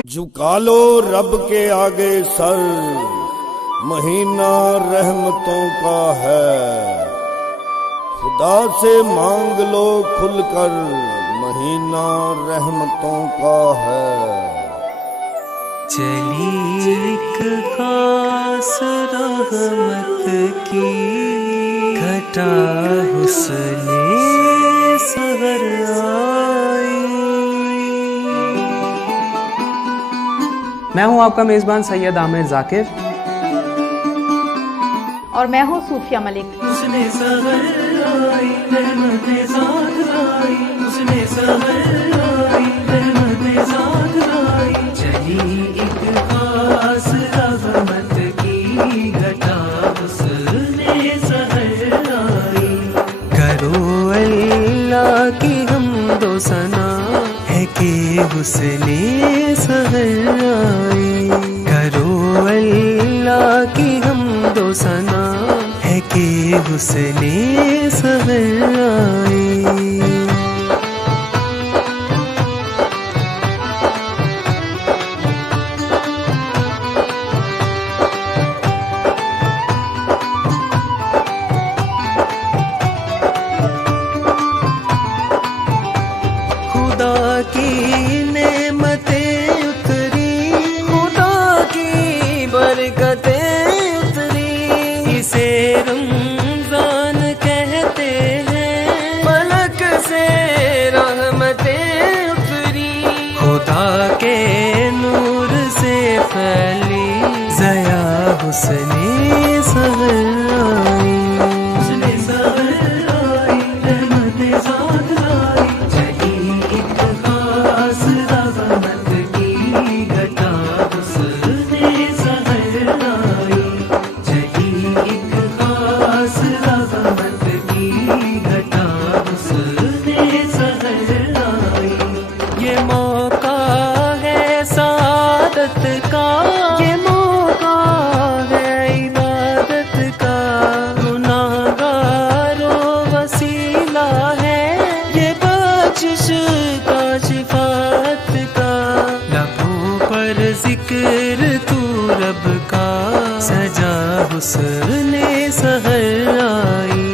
جھکا لو رب کے آگے سر، مہینہ رحمتوں کا ہے، خدا سے مانگ لو کھل کر، مہینہ رحمتوں کا ہے۔ چلی ایک خاص رحمت کی گھٹا حسن سحر آئی۔ میں ہوں آپ کا میزبان سید عامر ذاکر، اور میں ہوں صوفیہ ملک۔ اس نے سحر آئی رحمت ذات لائی، اس نے سحر آئی رحمت ذات لائی، چلی ایک خاص رحمت کی گھٹا حسن سحر آئی۔ کرو اللہ کی حمد و ثنا ہے کہ حسن سحر آئی، کرو اللہ کی حمد و ثنا ہے کہ حسن سحر آئی۔ خدا کی نعمتیں اتری، خدا کی برکتیں اتری، اسے رمضان کہتے ہیں، ملک سے رحمتیں اتری، خدا کے نور سے پھیلی ضیا حسن سحر آئی، حسن سحر آئی رحمت ذات لائی، چلی ایک خاص رحمت کی گھٹا حسن سحر آئی، چلی ایک خاص رحمت کی گھٹا حسن سحر آئی۔ یہ موقع ہے سعادت کا، یہ موقع ہے عبادت کا، گناہگاروں وسیلہ ہے یہ بخشش کا، شفاعت کا، لبوں پر ذکر تو رب کا، سجا حسن سحر آئی۔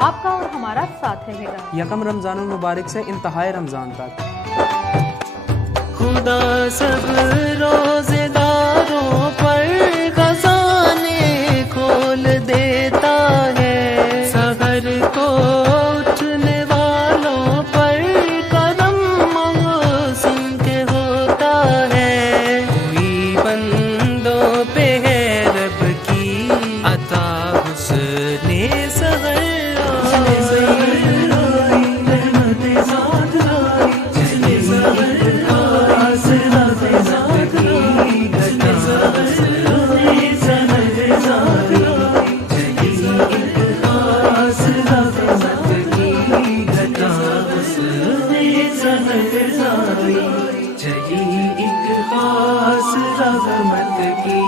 آپ کا اور ہمارا ساتھ رہے گا۔ یکم رمضان المبارک سے انتہائی رمضان تک۔ خدا سب روزے داروں پر خزانے کھول دیتا ہے، سحر کو اٹھنے والوں پر کرم محسن کے ہوتا ہے، کوئی بندوں پہ ہے رب کی عطا حسن سحر چلی ایک خاص رحمت کی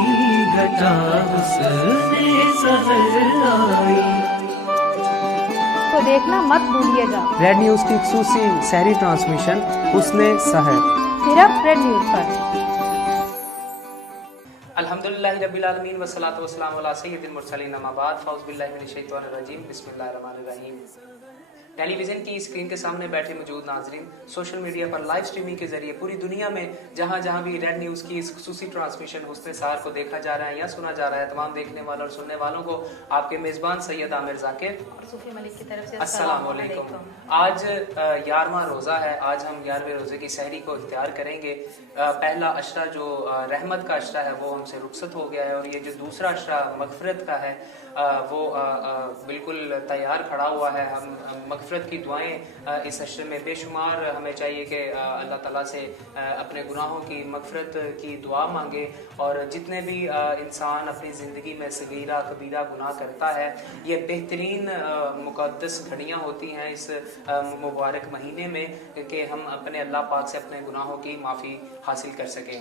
گھٹا حسن سحر آئی۔ تو دیکھنا مت بھولیے گا، ریڈ نیوز کی خصوصی سحری ٹرانسمیشن حسن سحر، صرف ریڈ نیوز پر۔ الحمدللہ رب العالمین والصلاۃ والسلام علی سید المرسلین، اما بعد، فاعوذ باللہ من الشیطان الرجیم، بسم اللہ الرحمن الرحیم۔ ٹیلی ویژن کی اسکرین کے سامنے بیٹھے موجود ناظرین، سوشل میڈیا پر لائیو سٹریمنگ کے ذریعے پوری دنیا میں جہاں جہاں بھی ریڈ نیوز کی اس خصوصی ٹرانسمیشن حسن سحر کو دیکھا جا رہا ہے یا سنا جا رہا ہے، تمام دیکھنے والوں اور سننے والوں کو آپ کے میزبان سید عامر ذاکر اور صوفیہ ملک کی طرف سے السلام علیکم۔ آج 11واں روزہ ہے، آج ہم 11ویں روزے کی سحری کو اختیار کریں گے۔ پہلا عشرہ جو رحمت کا عشرہ ہے وہ ہم سے رخصت ہو گیا ہے، اور یہ جو دوسرا عشرہ مغفرت کا ہے وہ بالکل تیار کھڑا ہوا ہے۔ ہم مغفرت کی دعائیں اس عشرے میں بے شمار ہمیں چاہیے کہ اللہ تعالیٰ سے اپنے گناہوں کی مغفرت کی دعا مانگے، اور جتنے بھی انسان اپنی زندگی میں صغیرہ کبیرہ گناہ کرتا ہے، یہ بہترین مقدس گھڑیاں ہوتی ہیں اس مبارک مہینے میں کہ ہم اپنے اللہ پاک سے اپنے گناہوں کی معافی حاصل کر سکیں۔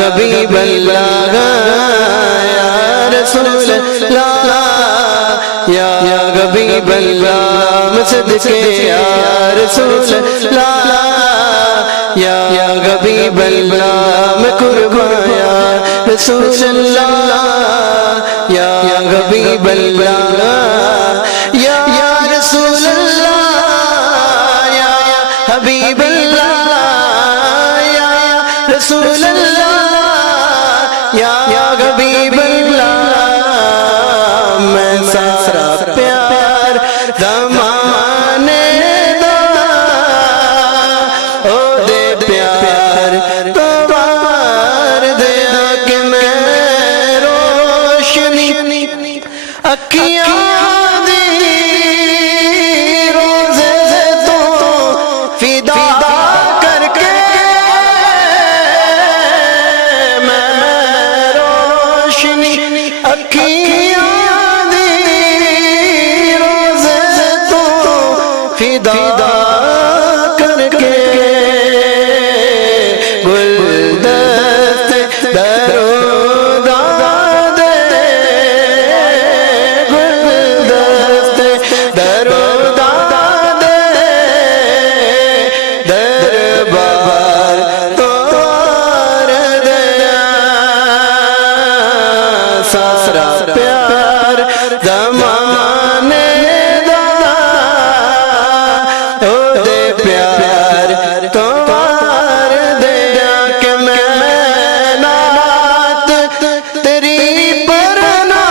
حبیب اللہ یا رسول اللہ یا حبیب اللہ میں صدقے یا رسول اللہ یا حبیب اللہ میں قربان یا رسول اللہ یا حبیب اللہ یا رسول اللہ یا حبیب اللہ یا رسول اللہ یا حبیب اللہ میں سارا پیار زمانے دا او دے پیار توار دیا کہ میں روشنی اکھیاں دی روزے تو فدا کر کے میں روشنی اکھیاں دی روزے تو فدا کر کے گلدست درود دے گلدست درود دے دربار توار دیا سارا پیار زمانے دا او دے پیار توار دیا کہ میں نعت تیری پڑھنا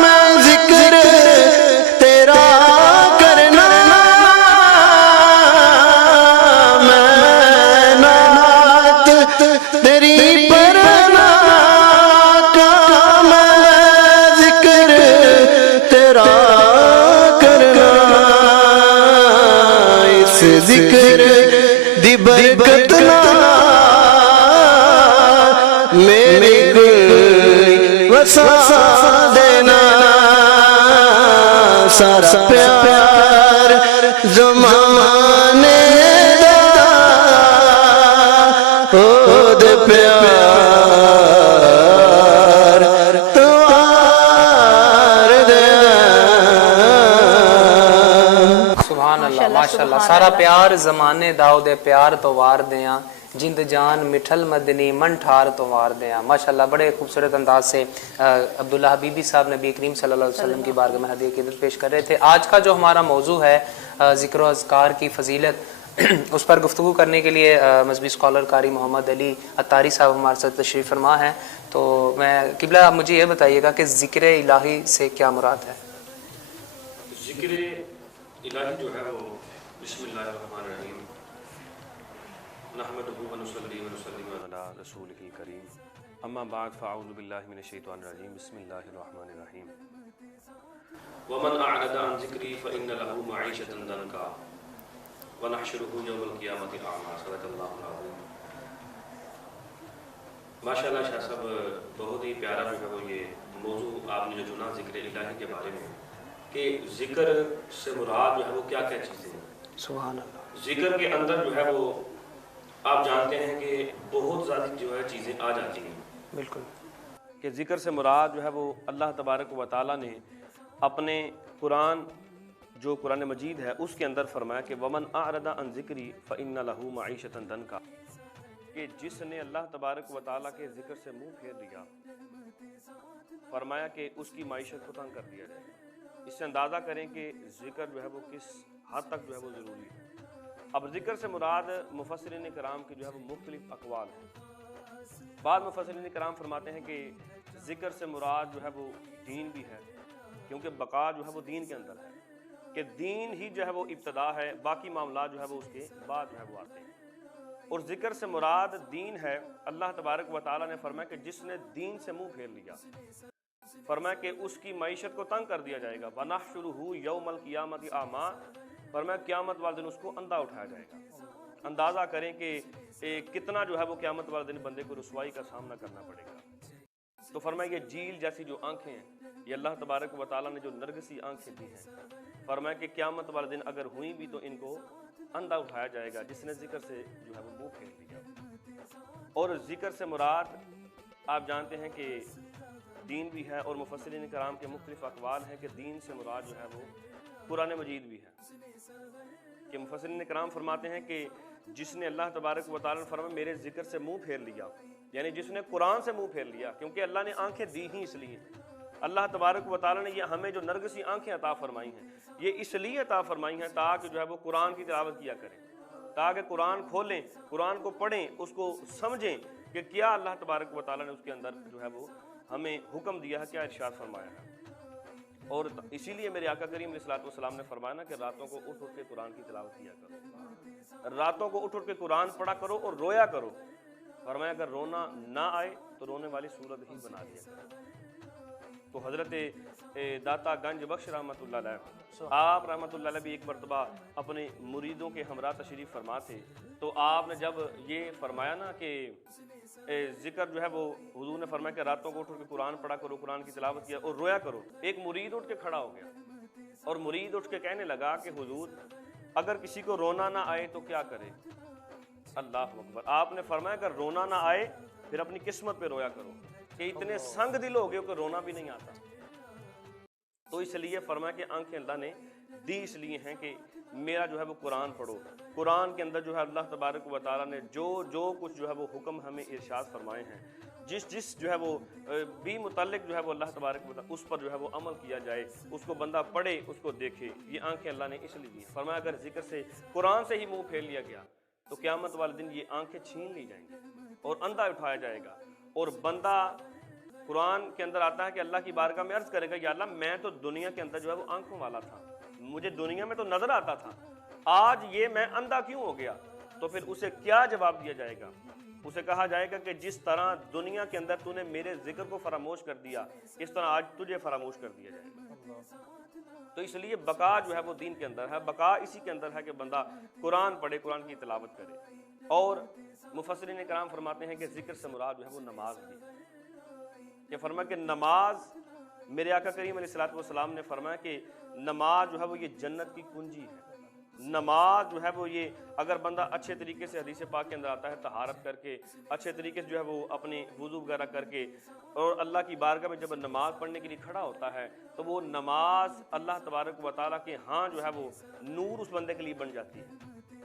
میں ذکر تیرا کرنا میں نعت تیری پڑھنا کا میں ذکر تیرا کرنا اس ذکر دی برکت نال میری گل وسا دینا سارا پیار زمانے دا او دے پیار توار دیا سبحان اللہ ماشاءاللہ سارا پیار زمانے داؤ دے پیار تو وار دیاں جند جان مٹھل مدنی من ٹھار تو وار دیاں ماشاءاللہ بڑے خوبصورت انداز سے عبداللہ حبیبی صاحب نبی کریم صلی اللہ علیہ وسلم کی بارگاہ میں ہدیہ عقیدت پیش کر رہے تھے. آج کا جو ہمارا موضوع ہے ذکر و اذکار کی فضیلت اس پر گفتگو کرنے کے لیے مذہبی اسکالر قاری محمد علی عطاری صاحب ہمارے ساتھ تشریف فرما ہیں. تو میں قبلہ آپ مجھے یہ بتائیے گا کہ ذکر الہی سے کیا مراد ہے؟ ذکر الہی جو ہے وہ بسم اللہ الرحمن الرحیم نحمدہ ونصلی ونسلم علی رسولہ الکریم اما بعد فاعوذ باللہ من الشیطان الرجیم بسم اللہ الرحمن الرحیم ومن اعرض عن ذکری فإن له معیشۃ ضنکا ونحشرہ یوم القیامۃ اعمی صدق اللہ العظیم. ماشاءاللہ شاہ صاحب بہت ہی پیارا جو ہے وہ یہ موضوع آپ نے جو چنا ذکر الہی کے بارے میں کہ ذکر سے مراد جو ہے وہ کیا کیا چیزیں ہیں. سبحان اللہ. ذکر کے اندر جو ہے وہ آپ جانتے ہیں کہ بہت زیادہ جو ہے چیزیں آ جاتی ہیں. بالکل کہ ذکر سے مراد جو ہے وہ اللہ تبارک و تعالیٰ نے اپنے قرآن جو قرآن مجید ہے اس کے اندر فرمایا کہ ومن اعرض عن ذکری فإن له معیشۃ ضنکا کہ جس نے اللہ تبارک و تعالیٰ کے ذکر سے منہ پھیر لیا فرمایا کہ اس کی معیشت کو تنگ کر دیا جائے. اس سے اندازہ کریں کہ ذکر جو ہے وہ کس حد تک جو ہے وہ ضروری ہے. اب ذکر سے مراد مفسرین کرام کی جو ہے وہ مختلف اقوال ہیں. بعض مفسرین کرام فرماتے ہیں کہ ذکر سے مراد جو ہے وہ دین بھی ہے کیونکہ بقا جو ہے وہ دین کے اندر ہے کہ دین ہی جو ہے وہ ابتدا ہے باقی معاملات جو ہے وہ اس کے بعد جو ہے وہ آتے ہیں. اور ذکر سے مراد دین ہے. اللہ تبارک و تعالیٰ نے فرمایا کہ جس نے دین سے منہ پھیر لیا فرمایا کہ اس کی معیشت کو تنگ کر دیا جائے گا. وَنَحْشُرُهُ يَوْمَ الْقِيَامَةِ أَعْمَىٰ فرمایا قیامت والے دن اس کو اندھا اٹھایا جائے گا. اندازہ کریں کہ کتنا جو ہے وہ قیامت والے دن بندے کو رسوائی کا سامنا کرنا پڑے گا. تو فرمایا یہ جھیل جیسی جو آنکھیں ہیں یہ اللہ تبارک و تعالیٰ نے جو نرگسی آنکھیں دی ہیں فرمایا کہ قیامت والے دن اگر ہوئیں بھی تو ان کو اندھا اٹھایا جائے گا جس نے ذکر سے جو ہے وہ منہ پھیر لیا. اور ذکر سے مراد آپ جانتے ہیں کہ دین بھی ہے، اور مفسرین کرام کے مختلف اقوال ہیں کہ دین سے مراد جو ہے وہ قرآن مجید بھی ہے، کہ مفسرین کرام فرماتے ہیں کہ جس نے اللہ تبارک و تعالیٰ نے فرمایا میرے ذکر سے منہ پھیر لیا، یعنی جس نے قرآن سے منہ پھیر لیا، کیونکہ اللہ نے آنکھیں دی ہی اس لیے، اللہ تبارک و تعالیٰ نے یہ ہمیں جو نرگسی آنکھیں عطا فرمائی ہیں یہ اس لیے عطا فرمائی ہیں تاکہ جو ہے وہ قرآن کی تلاوت کیا کریں، تاکہ قرآن کھولیں، قرآن کو پڑھیں، اس کو سمجھیں کہ کیا اللہ تبارک و تعالیٰ نے اس کے اندر جو ہے وہ ہمیں حکم دیا ہے، کیا ارشاد فرمایا ہے۔ اور اسی لیے میرے آقا کریم علیہ الصلوۃ والسلام نے فرمایا نا کہ راتوں کو اٹھ اٹھ کے قرآن کی تلاوت کیا کرو، راتوں کو اٹھ اٹھ کے قرآن پڑھا کرو اور رویا کرو۔ فرمایا اگر رونا نہ آئے تو رونے والی صورت ہی بنا دیا کرو۔ تو حضرت داتا گنج بخش رحمۃ اللہ علیہ، آپ رحمۃ اللہ علیہ بھی ایک مرتبہ اپنے مریدوں کے ہمراہ تشریف فرما تھے، تو آپ نے جب یہ فرمایا نا کہ ذکر جو ہے وہ حضور نے فرمایا کہ راتوں کو اٹھ کے قرآن پڑھا کرو، قرآن کی تلاوت کیا اور رویا کرو، ایک مرید اٹھ کے کھڑا ہو گیا اور مرید اٹھ کے کہنے لگا کہ حضور اگر کسی کو رونا نہ آئے تو کیا کرے؟ اللہ اکبر۔ آپ نے فرمایا اگر رونا نہ آئے پھر اپنی قسمت پہ رویا کرو، کہ اتنے سنگ دل ہو گئے کہ رونا بھی نہیں آتا۔ تو اس لیے فرمایا کہ آنکھیں اللہ نے دی اس لیے ہیں کہ میرا جو ہے وہ قرآن پڑھو، قرآن کے اندر جو ہے اللہ تبارک و تعالیٰ نے جو کچھ جو ہے وہ حکم ہمیں ارشاد فرمائے ہیں، جس جو ہے وہ بھی متعلق جو ہے وہ اللہ تبارک و تعالیٰ اس پر جو ہے وہ عمل کیا جائے، اس کو بندہ پڑھے، اس کو دیکھے، یہ آنکھیں اللہ نے اس لیے ہیں۔ فرمایا اگر ذکر سے قرآن سے ہی منہ پھیر لیا گیا تو قیامت والے دن یہ آنکھیں چھین لی جائیں گی اور اندھا اٹھایا جائے گا، اور بندہ قرآن کے اندر آتا ہے کہ اللہ کی بارگاہ میں عرض کرے گا یا اللہ میں تو دنیا کے اندر جو ہے وہ آنکھوں والا تھا، مجھے دنیا میں تو نظر آتا تھا، آج یہ میں اندھا کیوں ہو گیا؟ تو پھر اسے کیا جواب دیا جائے گا؟ اسے کہا جائے گا کہ جس طرح دنیا کے اندر تو نے میرے ذکر کو فراموش کر دیا، اس طرح آج تجھے فراموش کر دیا جائے گا۔ تو اس لیے بقا جو ہے وہ دین کے اندر ہے، بقا اسی کے اندر ہے کہ بندہ قرآن پڑھے، قرآن کی تلاوت کرے۔ اور مفسرین کرام فرماتے ہیں کہ ذکر سے مراد جو ہے وہ نماز بھی ہے، کہ فرمایا کہ نماز، میرے آقا کریم علیہ الصلوۃ والسلام نے فرمایا کہ نماز جو ہے وہ یہ جنت کی کنجی ہے۔ نماز جو ہے وہ یہ اگر بندہ اچھے طریقے سے حدیث پاک کے اندر آتا ہے طہارت کر کے، اچھے طریقے سے جو ہے وہ اپنی وضو وغیرہ کر کے اور اللہ کی بارگاہ میں جب نماز پڑھنے کے لیے کھڑا ہوتا ہے تو وہ نماز اللہ تبارک و تعالیٰ کے ہاں جو ہے وہ نور اس بندے کے لیے بن جاتی ہے۔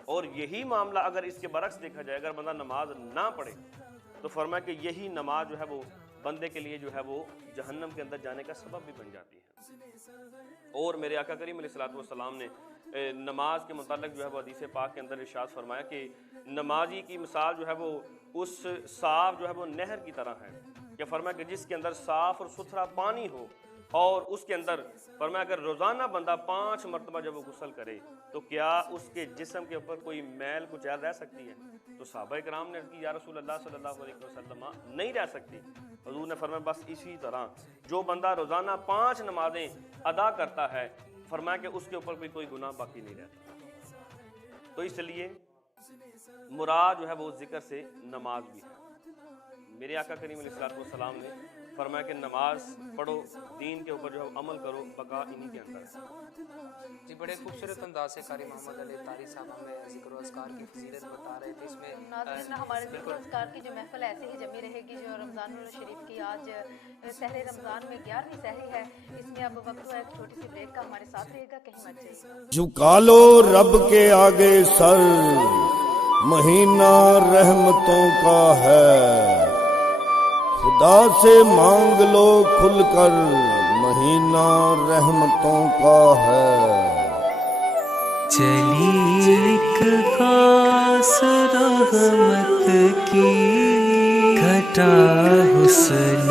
اور یہی معاملہ اگر اس کے برعکس دیکھا جائے، اگر بندہ نماز نہ پڑھے تو فرمایا کہ یہی نماز جو ہے وہ بندے کے لیے جو ہے وہ جہنم کے اندر جانے کا سبب بھی بن جاتی ہے۔ اور میرے آقا کریم علیہ الصلوۃ والسلام نے نماز کے متعلق جو ہے وہ حدیث پاک کے اندر ارشاد فرمایا کہ نمازی کی مثال جو ہے وہ اس صاف جو ہے وہ نہر کی طرح ہے، کہ فرمایا کہ جس کے اندر صاف اور ستھرا پانی ہو، اور اس کے اندر فرمایا اگر روزانہ بندہ 5 مرتبہ جب وہ غسل کرے تو کیا اس کے جسم کے اوپر کوئی میل کچھ رہ سکتی ہے؟ تو صحابہ کرام نے کہا یا رسول اللہ صلی اللہ علیہ وسلم نہیں رہ سکتی۔ حضور نے فرمایا بس اسی طرح جو بندہ روزانہ 5 نمازیں ادا کرتا ہے، فرمایا کہ اس کے اوپر بھی کوئی گناہ باقی نہیں رہتا۔ تو اس لیے مراد جو ہے وہ ذکر سے نماز بھی ہے۔ میرے آقا کریم علیہ الصلوۃ والسلام نے فرمایا کہ نماز پڑھو، دین کے اوپر جو ہے عمل کرو، بقا انہی کے اندر ہے۔ جی بڑے خوبصورت انداز سے قاری محمد علی طاری صاحب ہمیں ذکر و اذکار کی فضیلت بتا رہے تھے۔ اس میں ناظرین ہمارے ذکر و اذکار کی جو محفل ایسے ہی جمی رہے گی، جو رمضان الشریف کی آج سحر رمضان میں 11ویں سحری ہے، اس میں اب وقت ہوا ایک چھوٹی سی بریک کا، ہمارے ساتھ رہے گا، کہیں مت جائیے۔ جھکا لو رب کے آگے سر، مہینہ رحمتوں کا ہے، خدا سے مانگ لو کھل کر، مہینہ رحمتوں کا ہے۔ چلی ایک خاص رحمت کی گھٹا حسن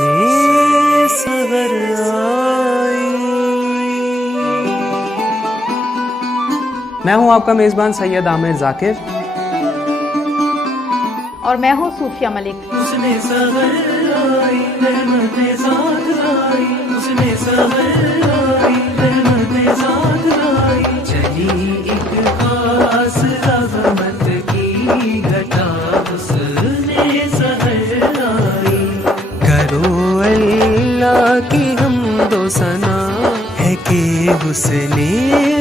سحر آئی۔ میں ہوں آپ کا میزبان سید عامر ذاکر، اور میں ہوں صوفیہ ملک۔ اس نے سحر آئی، رحمت ذات آئی، اس نے سحر آئی، رحمت ذات آئی۔ چلی ایک خاص رحمت کی گھٹا حسن سحر آئی۔ کرو اللہ کی حمد و ثنا ہے کہ حسن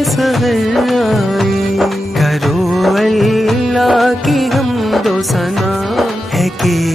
سحر آئی۔ کرو اللہ کی حمد و ثنا ہے کہ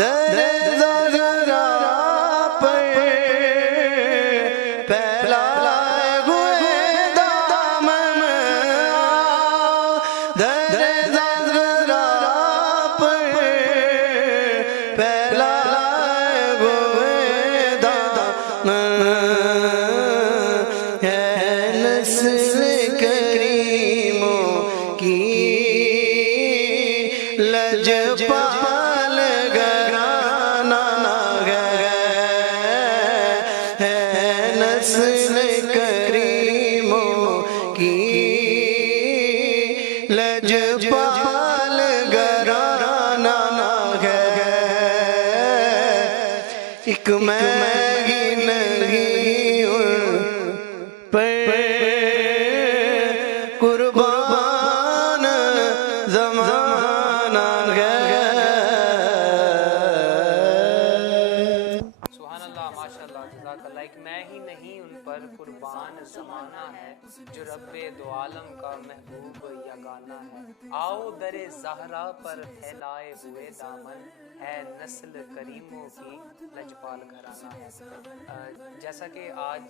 در زہرا پر پھیلائے ہوئے دامن در زہرا پر پھیلائے ہوئے دامن ہے نسل کریموں کی لجپال گھرانہ ہے نسل کریموں کی لجپال گھرانہ ہے ایک میں ہی نہیں ان پر قربان زمانہ ہے سبحان اللہ ماشاء اللہ جزاک اللہ. ایک میں ہی نہیں ان پر قربان زمانہ ہے جو رب دو عالم کا محبوب یگانہ ہے. آؤ در زہرا پر پھیلائے ہوئے دامن ہے نسل کریموں کی لجپال گھرانہ ہے. جیسا کہ آج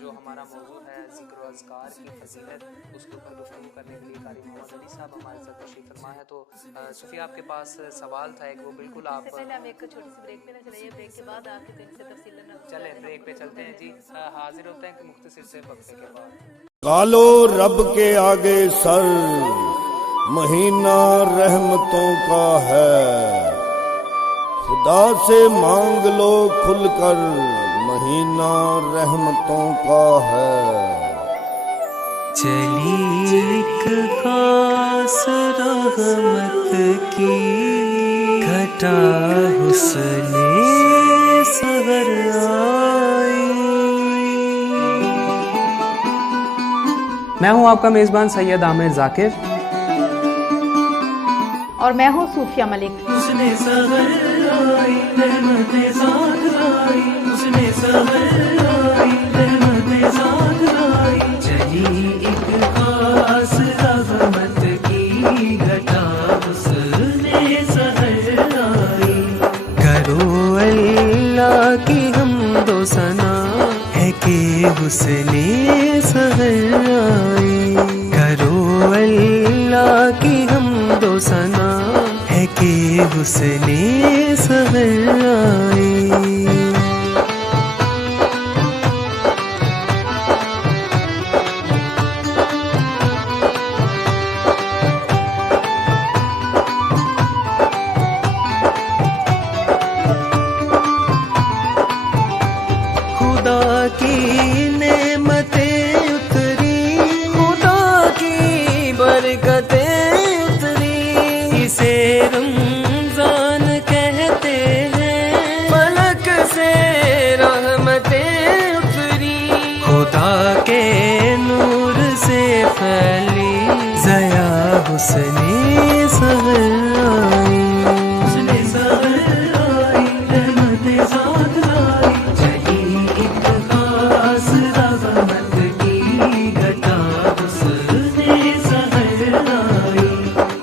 جو ہمارا موضوع ہے ذکر و اذکار کی فضیلت، اس کے اوپر گفتگو کرنے کے لیے قاری محمد علی صاحب ہمارے ساتھ تشریف فرما ہے. تو صوفیہ آپ کے پاس سوال تھا ایک، وہ بالکل آپ پہلے ہم ایک چھوٹی سی بریک پہ نہ چلائیے، بریک کے بعد آپ کے دن سے تفصیل چلیں بریک پہ چلتے ہیں جی. حاضر ہوتے ہیں کہ مختصر سے وقفے کے بعد. ڈالو رب کے آگے سر، مہینہ رحمتوں کا ہے، خدا سے مانگ لو کھل کر، مہینہ رحمتوں کا ہے. چلی ایک خاص رحمت کی گھٹا حسن سحر آئی. میں ہوں آپ کا میزبان سید عامر ذاکر، اور میں ہوں صوفیہ ملک. اس نے سحر آئی رحمت ذات آئی، اس نے سحر آئی رحمت ذات آئی. چلی ایک خاص رحمت کی گھٹا حسن سحر آئی. کرو اللہ کی حمد و ثنا ہے کہ حسن سحر آئی. کرو اللہ کی حمد و ثنا ہے کہ حسن سحر آئی. خدا کی نعمتیں اتری، خدا کی برکتیں اتری، اسے رمضان کہتے ہیں، فلک سے رحمتیں اتری. خدا کے نور سے پھیلی ضیا حسن سحر آئی. حسن سحر آئی رحمت ذات آئی. چلی ایک خاص رحمت کی گھٹا حسن سحر آئی.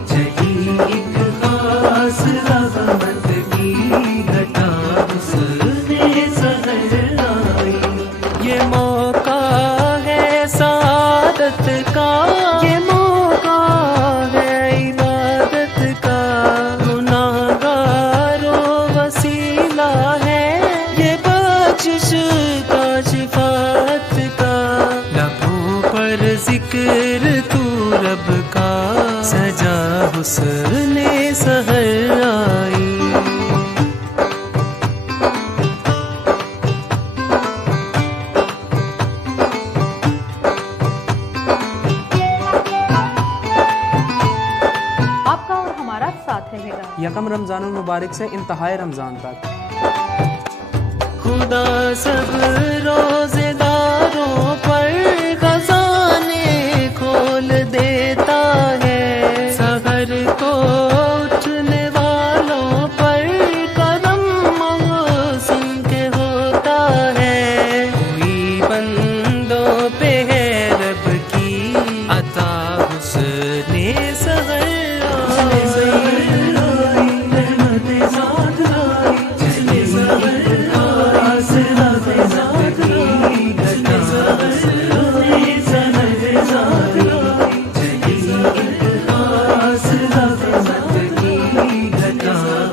چلی ایک خاص رحمت کی گھٹا حسن سحر آئی. یہ موقع ہے سعادت کا، یہ موقع ہے عبادت کا. گناہگاروں وسیلہ ہے یہ بخشش کا، شفاعت کا. لبوں پر ذکر تو رب کا، سجا حسن سحر آئی. آپ کا اور ہمارا ساتھ رہے گا. یکم رمضان المبارک سے انتہائی رمضان تک. خدا سب روزے داروں پر خزانے کھول دیتا ہے. سحر کو اٹھنے والوں پر قدم محسن کے ہوتا ہے. کوئی بندوں پہ ہے رب کی عطا حسن سحر آئی. رحمت ذات آئی.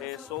100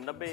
90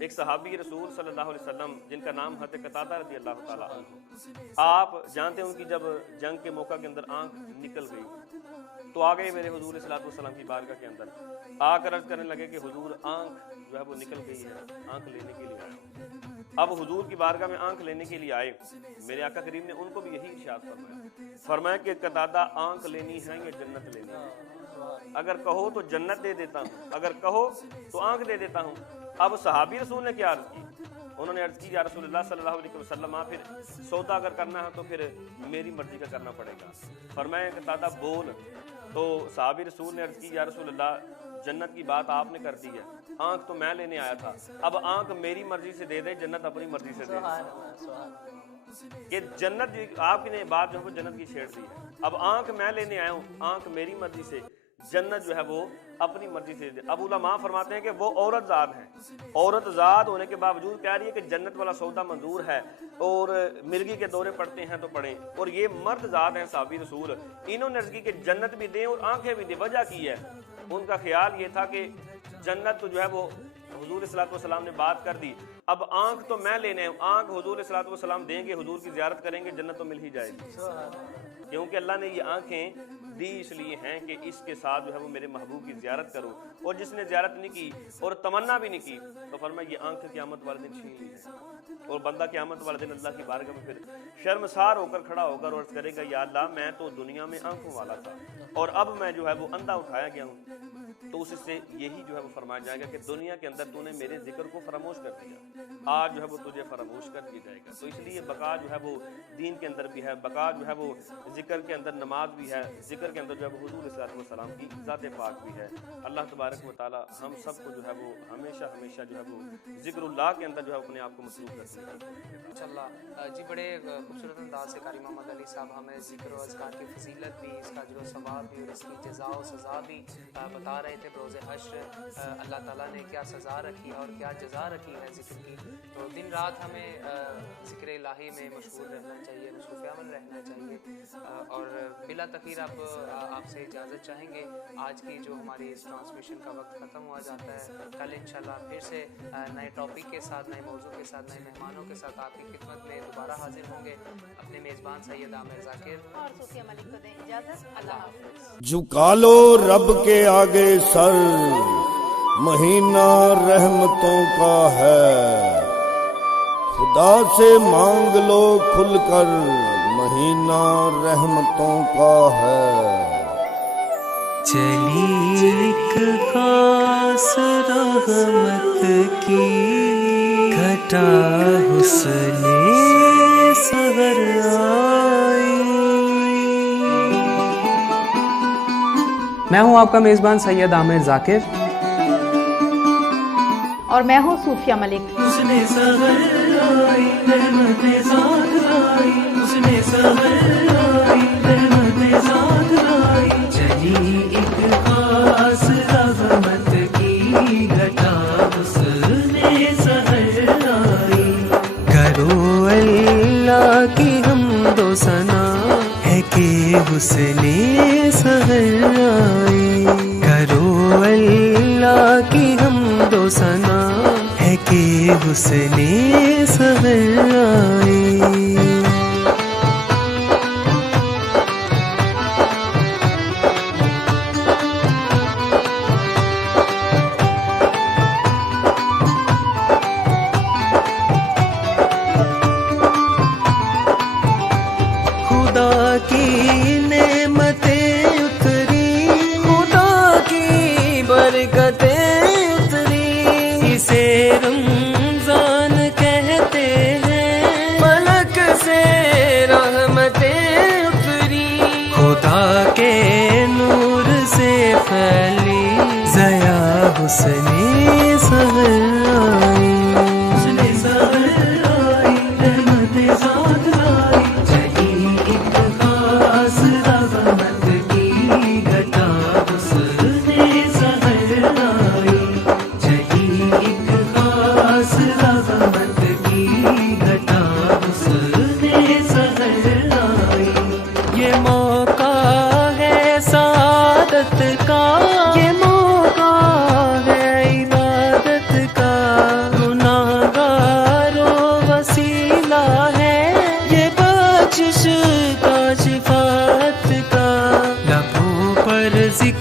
ایک صحابی رسول صلی اللہ علیہ وسلم جن کا نام حضرت قتادہ رضی اللہ تعالیٰ عنہ، آپ جانتے ہیں ان کی جب جنگ کے موقع کے اندر آنکھ نکل گئی تو آ گئے میرے حضور صلی اللہ علیہ وسلم کی بارگاہ کے اندر، آ کر عرض کرنے لگے کہ حضور آنکھ جو ہے وہ نکل گئی ہے، آنکھ لینے کے لیے آیا۔ اب حضور کی بارگاہ میں آنکھ لینے کے لیے آئے، میرے آقا کریم نے ان کو بھی یہی ارشاد فرمایا کہ قتادہ آنکھ لینی ہے یا جنت لینی ہے، اگر کہو تو جنت دے دیتا ہوں، اگر کہو تو آنکھ دے دیتا ہوں۔ اب صحابی رسول نے کیا عرض کی؟ انہوں نے عرض کی یا رسول اللہ صلی اللہ علیہ وسلم پھر سودا اگر کرنا ہے تو پھر میری مرضی کا کرنا پڑے گا۔ فرمایا قتادہ بول، تو صحابی رسول نے عرض کی یا رسول اللہ جنت کی بات آپ نے کر دی ہے، آنکھ تو میں لینے آیا تھا، اب آنکھ میری مرضی سے دے دے، جنت اپنی مرضی سے دے دے، کہ جنت آپ نے بات جو ہے وہ جنت کی چھیڑ دی ہے، اب آنکھ میں لینے آیا ہوں، آنکھ میری مرضی سے، جنت جو ہے وہ اپنی مرضی سے دے۔ اب علماء فرماتے ہیں کہ وہ عورت ذات ہے، عورت ذات ہونے کے باوجود کہہ رہی ہے کہ جنت والا سودا منظور ہے اور مرغی کے دورے پڑتے ہیں تو پڑھیں، اور یہ مرد ذات ہیں صحابی رسول، انہوں نے عرض کی کہ جنت بھی دیں اور آنکھیں بھی دیں۔ وجہ کی ہے؟ ان کا خیال یہ تھا کہ جنت تو جو ہے وہ حضور صلی اللہ علیہ وسلم نے بات کر دی، اب آنکھ تو میں لینے ہیں، آنکھ حضور صلی اللہ علیہ وسلم دیں گے، حضور کی زیارت کریں گے، جنت تو مل ہی جائے گی، کیونکہ اللہ نے یہ آنکھیں دی اس لیے ہیں کہ اس کے ساتھ جو ہے وہ میرے محبوب کی زیارت کرو، اور جس نے زیارت نہیں کی اور تمنا بھی نہیں کی تو فرمایا یہ آنکھ قیامت والے دن چھین لی ہے، اور بندہ قیامت والے دن اللہ کی بارگاہ میں پھر شرمسار ہو کر کھڑا ہو کر اور کرے گا یا اللہ میں تو دنیا میں آنکھوں والا تھا اور اب میں جو ہے وہ اندھا اٹھایا گیا ہوں، تو اس سے یہی جو ہے وہ فرمایا جائے گا کہ دنیا کے اندر تو نے میرے ذکر کو فراموش کر دیا، آج جو ہے وہ تجھے فراموش کر دیا جائے گا۔ تو اس لیے بقا جو ہے وہ دین کے اندر بھی ہے، بقا جو ہے وہ ذکر کے اندر نماز بھی ہے، ذکر کے اندر جو ہے وہ حضور صلی اللہ علیہ وسلم کی ذات پاک بھی ہے۔ اللہ تبارک و تعالی ہم سب کو جو ہے وہ ہمیشہ ہمیشہ جو ہے وہ ذکر اللہ کے اندر جو ہے اپنے آپ کو مصروف رکھیں۔ انشاءاللہ جی بڑے خوبصورت انداز سے قاری محمد علی صاحب ہمیں ذکر و اذکار کی فضیلت بھی، اس کا اجر و ثواب بھی اور اس کی جزا و سزا بھی بتا رہے تھے۔ بروز حشر اللہ تعالیٰ نے کیا سزا رکھی ہے اور کیا جزا رکھی ہے ذکر کی، تو دن رات ہمیں ذکر الہی میں مشغول رہنا چاہیے، مصروف عمل رہنا چاہیے، اور بلا تاخیر آپ سے اجازت چاہیں گے۔ آج کی جو ہماری اس ٹرانسمیشن کا وقت ختم ہوا جاتا ہے، کل انشاءاللہ پھر سے نئے ٹاپک کے ساتھ، نئے موضوع کے ساتھ، نئے مہمانوں کے ساتھ آپ کی خدمت میں دوبارہ حاضر ہوں گے۔ اپنے میزبان سید عامر ذاکر اور صوفیہ ملک کو دیں اجازت، اللہ حافظ۔ جھکا لو رب کے آگے سر، مہینہ رحمتوں کا ہے، خدا سے مانگ لو کھل کر، مہینہ رحمتوں کا ہے۔ چلی ایک خاص رحمت کی گھٹا حسن سحر آئی۔ میں ہوں آپ کا میزبان سید عامر ذاکر، اور میں ہوں صوفیہ ملک۔ اس نے سحر آئی رحمت ذات آئی، اس نے سحر آئی رحمت ذات آئی، چلی ایک خاص رحمت کی گھٹا حسن سحر آئی۔ کرو اللہ کی حمد و ثنا ہے کہ حسن سحر آئی، کرو اللہ کی حمد و ثنا ہے کہ حسن سحر آئی۔ خدا کی نعمتیں اتری، خدا کی برکتیں اتری، اسے رمضان کہتے ہیں، ملک سے رحمتیں اتری، خدا کے نور سے پھیلی ضیا حسن سحر آئی، حسن سحر آئی رحمت ذات آئی، چلی ایک خاص رحمت کی گھٹا حسن سحر آئی، چلی ایک خاص رحمت کی گھٹا حسن سحر آئی۔ یہ موقع ہے سعادت کا، یہ موقع ہے عبادت